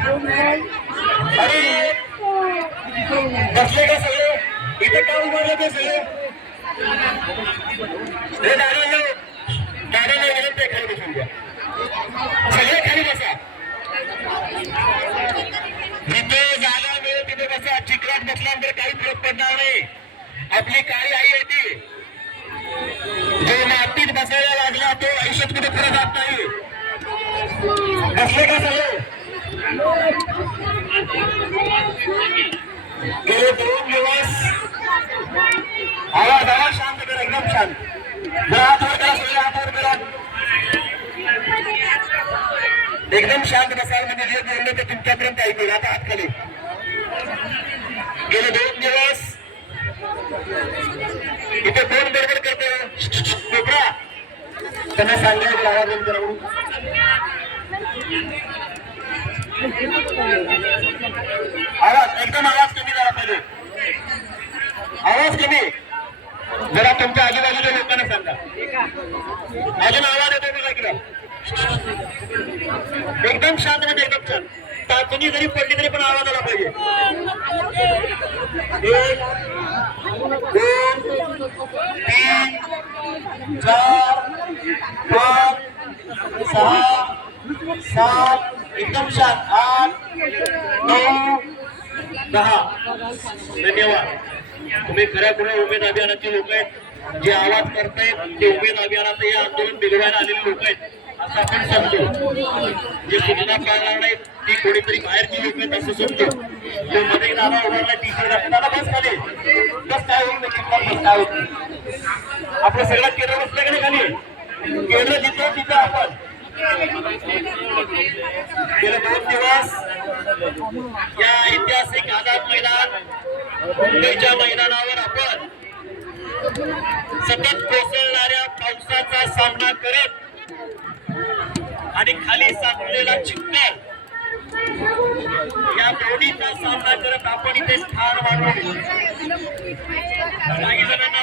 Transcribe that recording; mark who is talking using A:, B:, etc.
A: अरे बसले का सगळे इथे का उभारले ते सगळे हे दादा दादाला विनंती आहे, खाली बसून घ्या सगळे खाली बसा जिथे जागा मिळेल तिथे बसा चित्रात बसल्यानंतर काही फरक पडणार नाही आपली काळी आई होती जो मातीत बसायला लागला तो आयुष्यात कुठे फरक जात नाही बसले का सगळे? गेले दोन दिवस. आवाज आवाज शांत कर एकदम शांत. एकदम शांत बसाल म्हणजे जे बोलले ते तुमच्यापर्यंत ऐकून आता हात खाली गेले दोन दिवस. इथे कोण बडबड करतो. कोपरा त्यांना सांगायचं आवाज बंद करा आवाज एकदम आवाज कमी झाला पाहिजे आवाज कमी. जरा तुमच्या आजूबाजूच्या लोकांना सांगा. अजून आवाज येतो मला इकडं? एकदम शांत म्हणजे एकदम छान. टाचणी जरी पडली तरी पण आवाज आला पाहिजे. एक दोन तीन चार पाच सहा सात एकदम शांत. आठ नऊ दहा. धन्यवाद. तुम्ही खऱ्या खुऱ्या उमेद अभियानाचे लोक आहेत. जे आवाज करतायत ते उमेद अभियानाचं हे आंदोलन बिघडवायला आलेले लोक आहेत. असं आपण समजू जे सूचना पाळणार नाहीत ती कोणीतरी बाहेरची लोक आहेत असं समजू तो मध्ये दादा उभारला टी शर्ट आपल्याला बस खाली. बस काय होईल बस काय होईल? आपलं सगळ्यात केंद्र बसलं का नाही खाली? केंद्र जिथं तिथं आपण गेले दोन दिवस. या ऐतिहासिक आझाद मैदान मुंबईच्या मैदानावर आपण सतत कोसळणाऱ्या पावसाचा सामना करत आणि खाली साचलेला चिखल या दोन्हीचा सामना करत आपण इथे ठार मांडू काही जणांना